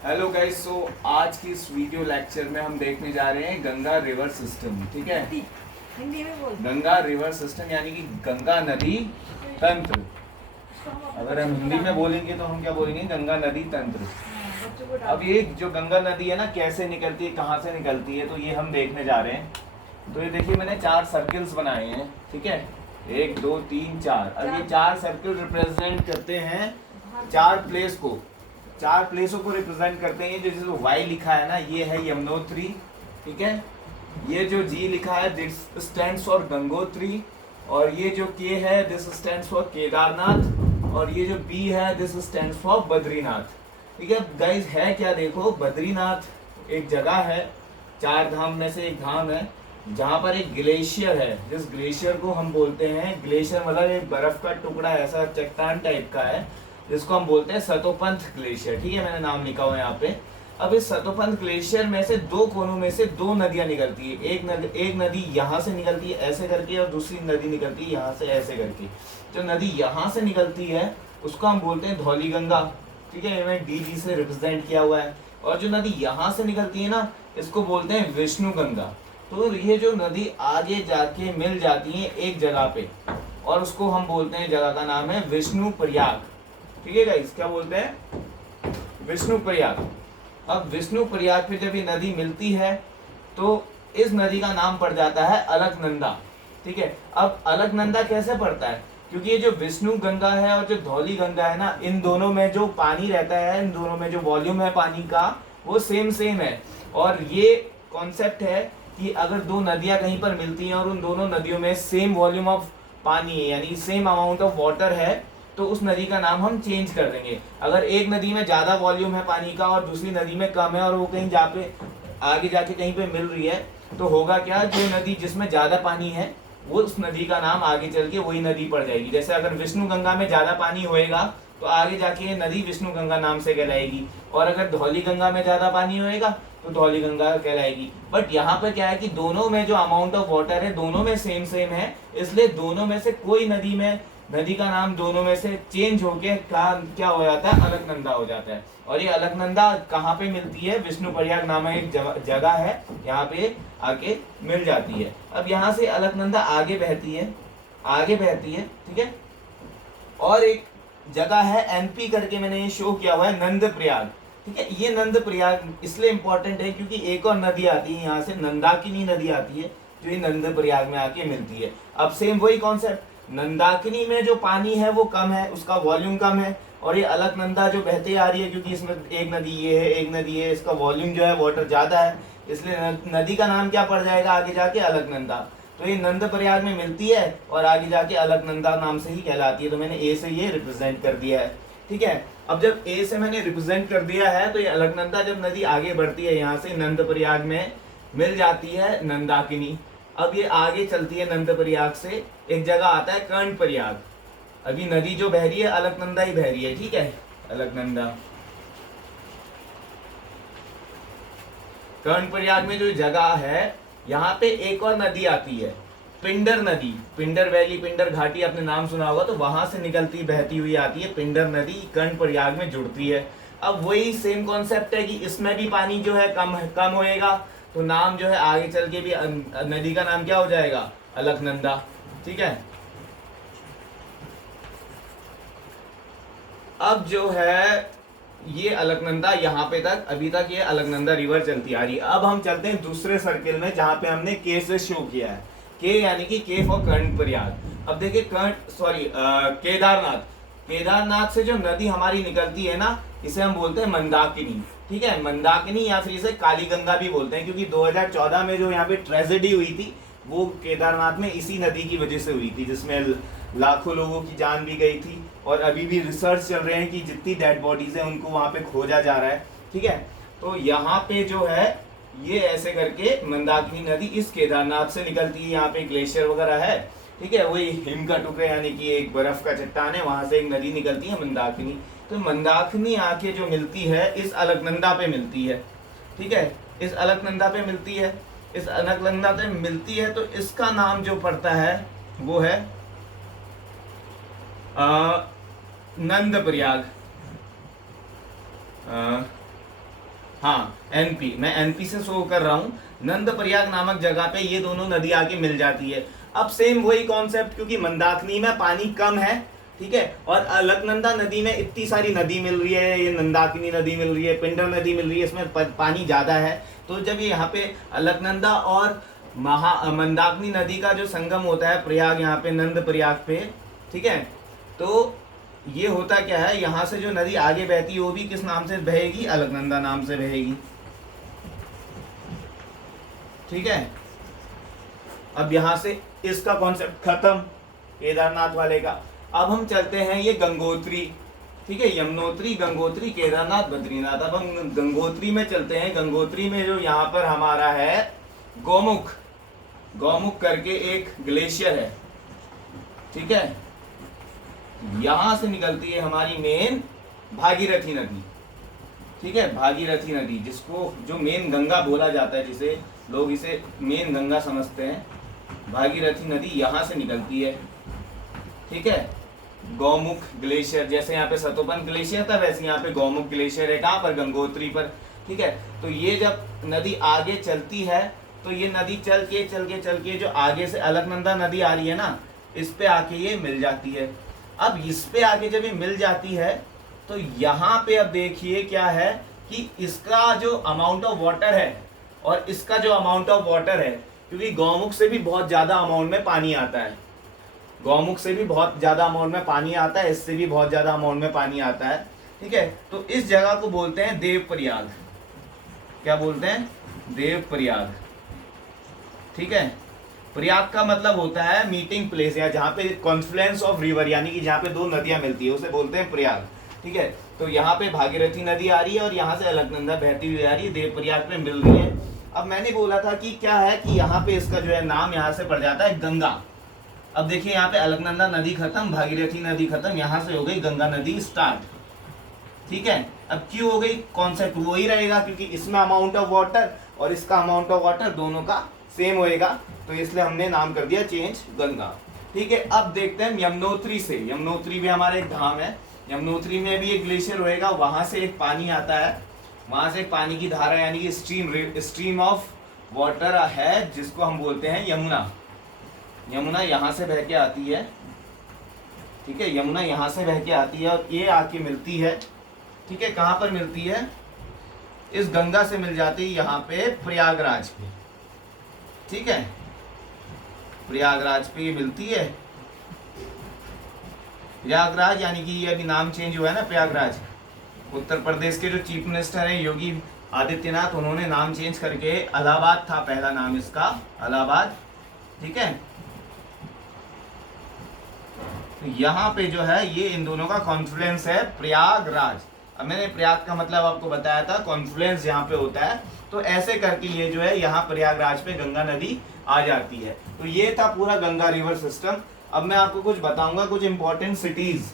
Hello guys, सो आज की इस वीडियो लेक्चर में हम देखने जा रहे हैं गंगा रिवर सिस्टम। ठीक है, हिंदी में बोल। गंगा रिवर सिस्टम यानी कि गंगा नदी तंत्र। अगर हम हिंदी में बोलेंगे तो हम क्या बोलेंगे? गंगा नदी तंत्र। अब ये जो गंगा नदी है ना, कैसे निकलती है, कहाँ से निकलती है, तो ये हम देखने जा रहे हैं। तो ये देखिए, मैंने 4 सर्किल्स बनाए हैं। ठीक है, 1 2 3 4। अब ये 4 सर्किल रिप्रेजेंट करते हैं 4 प्लेस को, 4 प्लेसों को रिप्रेजेंट करते हैं। ये जो वाई लिखा है ना, ये है यमुनोत्री। ठीक है, ये जो जी लिखा है दिस स्टैंड्स फॉर गंगोत्री, और ये जो के है दिस स्टैंड्स फॉर केदारनाथ, और ये जो बी है दिस स्टैंड्स फॉर बद्रीनाथ। ठीक है गाइस, है क्या? देखो, बद्रीनाथ एक जगह है, 4 धाम में से एक धाम है, जहाँ पर एक ग्लेशियर है। जिस ग्लेशियर को हम बोलते हैं, ग्लेशियर मतलब एक बर्फ का टुकड़ा ऐसा चट्टान टाइप का है, जिसको हम बोलते हैं सतोपंथ ग्लेशियर। ठीक है, मैंने नाम लिखा हुआ है यहाँ पे। अब इस सतोपंथ ग्लेशियर में से 2 कोनों में से 2 नदियां निकलती है। एक नदी यहाँ से निकलती है ऐसे करके, और दूसरी नदी निकलती है यहाँ से ऐसे करके। जो नदी यहाँ से निकलती है उसको हम बोलते हैं धौली गंगा। ठीक है, मैंने DG से रिप्रेजेंट किया हुआ है। और जो नदी यहाँ से निकलती है ना, इसको बोलते हैं विष्णु गंगा। तो ये जो नदी आगे जाके मिल जाती है एक जगह पे, और उसको हम बोलते हैं, जगह का नाम है विष्णु प्रयाग। ठीक है गाइस, क्या बोलते हैं? विष्णु प्रयाग। अब विष्णु प्रयाग पे जब ये नदी मिलती है तो इस नदी का नाम पड़ जाता है अलकनंदा। ठीक है, अब अलकनंदा कैसे पड़ता है? क्योंकि ये जो विष्णु गंगा है और जो धौली गंगा है ना, इन दोनों में जो पानी रहता है, इन दोनों में जो वॉल्यूम है पानी का, वो सेम है। और ये कॉन्सेप्ट है कि अगर 2 नदियां कहीं पर मिलती हैं और उन दोनों नदियों में सेम वॉल्यूम ऑफ पानी है, यानी सेम अमाउंट ऑफ वाटर है, तो उस नदी का नाम हम चेंज कर देंगे। अगर एक नदी में ज्यादा वॉल्यूम है पानी का और दूसरी नदी में कम है, और वो कहीं आगे जाके कहीं पे मिल रही है, तो होगा क्या? जो नदी जिसमें ज्यादा पानी है, वो उस नदी का नाम आगे चल के वही नदी पड़ जाएगी। जैसे अगर विष्णु गंगा में ज्यादा पानी होएगा तो आगे जाके ये नदी विष्णु गंगा नाम से कहलाएगी, और अगर धौली गंगा में ज्यादा पानी होएगा तो धौली गंगा कहलाएगी। बट यहाँ पे क्या है कि दोनों में जो अमाउंट ऑफ वाटर है दोनों में सेम है, इसलिए दोनों में से कोई नदी का नाम दोनों में से चेंज होके क्या हो जाता है? अलकनंदा हो जाता है। और ये अलकनंदा कहाँ पे मिलती है? विष्णु प्रयाग नामक एक जगह है, यहाँ पे आके मिल जाती है। अब यहाँ से अलकनंदा आगे बहती है। ठीक है, और एक जगह है MP करके, मैंने ये शो किया हुआ है, नंद प्रयाग। ठीक है, ये नंद प्रयाग इसलिए इंपॉर्टेंट है क्योंकि एक और नदी आती है यहाँ से, नंदाकिनी नदी आती है, जो ये नंद प्रयाग में आके मिलती है। अब सेम वही कॉन्सेप्ट, नंदाकिनी में जो पानी है वो कम है, उसका वॉल्यूम कम है, और ये अलकनंदा जो बहते आ रही है, क्योंकि इसमें एक नदी ये है एक नदी ये है, इसका वॉल्यूम जो है वाटर ज्यादा है, इसलिए नदी का नाम क्या पड़ जाएगा आगे जाके? अलकनंदा। तो ये नंद प्रयाग में मिलती है और आगे जाके अलकनंदा नाम से ही कहलाती है। तो मैंने A से ये रिप्रेजेंट कर दिया है। ठीक है, अब जब A से मैंने रिप्रेजेंट कर दिया है, तो ये अलकनंदा जब नदी आगे बढ़ती है यहाँ से नंद प्रयाग में मिल जाती है नंदाकिनी। अब ये आगे चलती है नंद प्रयाग से, एक जगह आता है कर्ण प्रयाग। अभी नदी जो बह रही है अलकनंदा ही बह रही है। ठीक है, अलकनंदा। कर्ण प्रयाग में जो जगह है, यहाँ पे एक और नदी आती है, पिंडर नदी। पिंडर वैली, पिंडर घाटी आपने नाम सुना होगा, तो वहां से निकलती बहती हुई आती है पिंडर नदी, कर्ण प्रयाग में जुड़ती है। अब वही सेम कॉन्सेप्ट है कि इसमें भी पानी जो है कम होएगा, तो नाम जो है आगे चल के भी नदी का नाम क्या हो जाएगा? अलकनंदा। ठीक है, अब जो है ये अलकनंदा यहाँ पे तक, अभी तक ये अलकनंदा रिवर चलती आ रही है। अब हम चलते हैं दूसरे सर्किल में, जहाँ पे हमने के से शो किया है, के यानी कि के फॉर कर्ण प्रयाग। अब देखिए केदारनाथ से जो नदी हमारी निकलती है ना, इसे हम बोलते हैं मंदाकिनी। ठीक है, मंदाकिनी, या फिर इसे काली गंगा भी बोलते हैं, क्योंकि 2014 में जो यहाँ पे ट्रेजेडी हुई थी वो केदारनाथ में इसी नदी की वजह से हुई थी, जिसमें लाखों लोगों की जान भी गई थी, और अभी भी रिसर्च चल रहे हैं कि जितनी डेड बॉडीज हैं उनको वहां पे खोजा जा रहा है। ठीक है, तो यहाँ पे जो है ये ऐसे करके मंदाकिनी नदी इस केदारनाथ से निकलती है, यहाँ पे ग्लेशियर वगैरह है। ठीक है, वही हिम का टुकड़े यानी कि एक बर्फ का चट्टान है, वहां से एक नदी निकलती है मंदाकिनी। तो मंदाकिनी आके जो मिलती है इस अलकनंदा पे मिलती है। ठीक है, इस अलकनंदा पे मिलती है, इस अलकनंदा पे मिलती है, तो इसका नाम जो पड़ता है वो है नंद प्रयाग। हाँ एनपी, मैं एनपी से शो कर रहा हूँ। नंद प्रयाग नामक जगह पे ये दोनों नदी आके मिल जाती है। अब सेम वही कॉन्सेप्ट, क्योंकि मंदाकिनी में पानी कम है, ठीक है, और अलकनंदा नदी में इतनी सारी नदी मिल रही है, ये नंदाकिनी नदी मिल रही है, पिंडर नदी मिल रही है, इसमें पानी ज्यादा है। तो जब ये यहाँ पे अलकनंदा और मंदाकिनी नदी का जो संगम होता है प्रयाग, यहाँ पे नंद प्रयाग पे, ठीक है, तो ये होता क्या है, यहाँ से जो नदी आगे बहती है वो भी किस नाम से बहेगी, अलकनंदा नाम से बहेगी, ठीक है। अब यहाँ से इसका कॉन्सेप्ट खत्म केदारनाथ वाले का। अब हम चलते हैं ये गंगोत्री, ठीक है, यमुनोत्री, गंगोत्री, केदारनाथ, बद्रीनाथ। अब हम गंगोत्री में चलते हैं। गंगोत्री में जो यहाँ पर हमारा है गौमुख, गौमुख करके एक ग्लेशियर है, ठीक है, यहां से निकलती है हमारी मेन भागीरथी नदी, ठीक है, भागीरथी नदी, जिसको जो मेन गंगा बोला जाता है, जिसे लोग इसे मेन गंगा समझते हैं, भागीरथी नदी यहां से निकलती है, ठीक है। गौमुख ग्लेशियर, जैसे यहाँ पे सतोपन ग्लेशियर था वैसे यहाँ पे गौमुख ग्लेशियर है, कहाँ पर, गंगोत्री पर, ठीक है। तो ये जब नदी आगे चलती है तो ये नदी चल के जो आगे से अलकनंदा नदी आ रही है ना, इस पे आके ये मिल जाती है। अब इस पे आगे जब ये मिल जाती है तो यहाँ पे अब देखिए क्या है कि इसका जो अमाउंट ऑफ वाटर है और इसका जो अमाउंट ऑफ वाटर है, क्योंकि गौमुख से भी बहुत ज्यादा अमाउंट में पानी आता है, गौमुख से भी बहुत ज्यादा अमाउंट में पानी आता है, इससे भी बहुत ज्यादा अमाउंट में पानी आता है, ठीक है। तो इस जगह को बोलते हैं देवप्रयाग। क्या बोलते हैं, देवप्रयाग, ठीक है। प्रयाग का मतलब होता है मीटिंग प्लेस, या जहाँ पे कॉन्फ्लुएंस ऑफ रिवर, यानी कि जहाँ पे दो नदियां मिलती है उसे बोलते हैं प्रयाग, ठीक है। तो यहाँ पे भागीरथी नदी आ रही है और यहाँ से अलकनंदा बहती हुई आ रही है, देवप्रयाग पे मिल रही है। अब मैंने बोला था कि क्या है कि यहाँ पे इसका जो है नाम यहाँ से पड़ जाता है गंगा। अब देखिए यहाँ पे अलकनंदा नदी खत्म, भागीरथी नदी खत्म, यहाँ से हो गई गंगा नदी स्टार्ट, ठीक है। अब क्यों हो गई, कॉन्सेप्ट वही रहेगा, क्योंकि इसमें अमाउंट ऑफ वाटर और इसका अमाउंट ऑफ वाटर दोनों का सेम होएगा, तो इसलिए हमने नाम कर दिया चेंज गंगा, ठीक है। अब देखते हैं यमुनोत्री से, यमुनोत्री भी हमारा एक धाम है, यमुनोत्री में भी एक ग्लेशियर होएगा, वहां से एक पानी आता है, वहां से एक पानी की धारा यानी कि स्ट्रीम ऑफ वाटर है, जिसको हम बोलते हैं यमुना। यमुना यहाँ से बह के आती है, ठीक है, यमुना यहाँ से बह के आती है और ये आके मिलती है, ठीक है, कहाँ पर मिलती है, इस गंगा से मिल जाती है यहाँ पे प्रयागराज पे, ठीक है, प्रयागराज पे ये मिलती है। प्रयागराज यानी कि ये अभी नाम चेंज हुआ है ना, प्रयागराज। उत्तर प्रदेश के जो चीफ मिनिस्टर हैं योगी आदित्यनाथ, उन्होंने नाम चेंज करके, इलाहाबाद था पहला नाम इसका, इलाहाबाद, ठीक है। तो यहाँ पे जो है ये इन दोनों का कॉन्फ्लुएंस है प्रयागराज। अब मैंने प्रयाग का मतलब आपको बताया था, कॉन्फ्लुएंस यहाँ पे होता है, तो ऐसे करके ये जो है यहाँ प्रयागराज पे गंगा नदी आ जाती है। तो ये था पूरा गंगा रिवर सिस्टम। अब मैं आपको कुछ बताऊंगा, कुछ इंपॉर्टेंट सिटीज,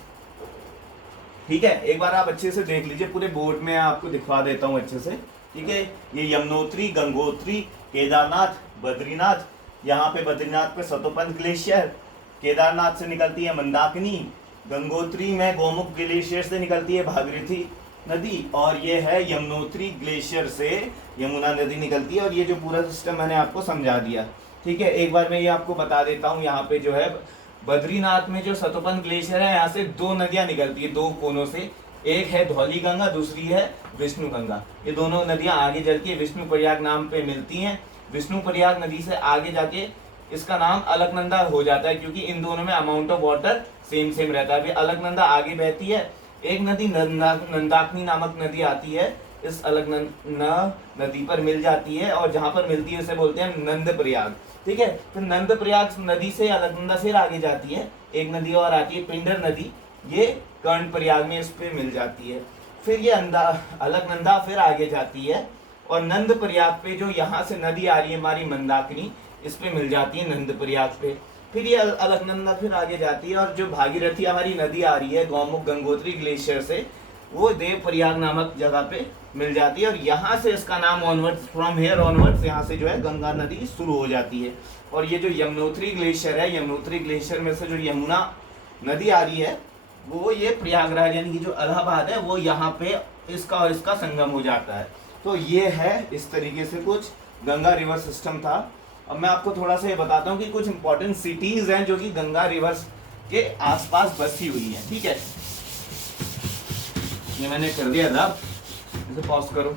ठीक है, एक बार आप अच्छे से देख लीजिए, पूरे बोर्ड में आपको दिखवा देता हूँ अच्छे से, ठीक है। ये यमुनोत्री, गंगोत्री, केदारनाथ, बद्रीनाथ, यहाँ पे बद्रीनाथ पे सतोपंथ ग्लेशियर, केदारनाथ से निकलती है मंदाकिनी, गंगोत्री में गौमुख ग्लेशियर से निकलती है भागीरथी नदी, और ये है यमुनोत्री ग्लेशियर से यमुना नदी निकलती है। और ये जो पूरा सिस्टम मैंने आपको समझा दिया, ठीक है। एक बार मैं ये आपको बता देता हूँ, यहाँ पे जो है बद्रीनाथ में जो सतोपंथ ग्लेशियर है, यहाँ से दो नदियाँ निकलती है दो कोनों से, एक है धौली गंगा, दूसरी है विष्णु गंगा। ये दोनों नदियाँ आगे चल के विष्णु प्रयाग नाम पे मिलती हैं। विष्णु प्रयाग नदी से आगे जाके इसका नाम अलकनंदा हो जाता है, क्योंकि इन दोनों में अमाउंट ऑफ वाटर सेम रहता है। अभी अलकनंदा आगे बहती है, एक नदी नंदाकिनी नामक नदी आती है, इस अलकनंदा नदी पर मिल जाती है, और जहां पर मिलती है उसे बोलते हैं नंद प्रयाग, ठीक है। फिर नंद प्रयाग नदी से अलकनंदा से आगे जाती है, एक नदी और आती है पिंडर नदी, ये कर्ण प्रयाग में इस पे मिल जाती है। फिर ये अलकनंदा फिर आगे जाती है, और नंद प्रयाग पे जो यहाँ से नदी आ रही है हमारी मंदाकिनी, इस पे मिल जाती है नंद प्रयाग पे। फिर ये अलकनंदा फिर आगे जाती है, और जो भागीरथी हमारी नदी आ रही है गौमुख गंगोत्री ग्लेशियर से, वो देव प्रयाग नामक जगह पे मिल जाती है, और यहाँ से इसका नाम ऑनवर्ड्स, फ्रॉम हेयर ऑनवर्ड्स, यहाँ से जो है गंगा नदी शुरू हो जाती है। और ये जो यमुनोत्री ग्लेशियर है, यमुनोत्री ग्लेशियर में से जो यमुना नदी आ रही है, वो ये प्रयागराज यानी कि जो इलाहाबाद है, वो यहाँ पे इसका और इसका संगम हो जाता है, तो ये है इस तरीके से कुछ गंगा रिवर सिस्टम था। अब मैं आपको थोड़ा सा ये बताता हूँ कि कुछ इंपॉर्टेंट सिटीज हैं जो कि गंगा रिवर के आसपास बसी हुई हैं। ठीक है, ये मैंने कर दिया था, इसे पॉज करो।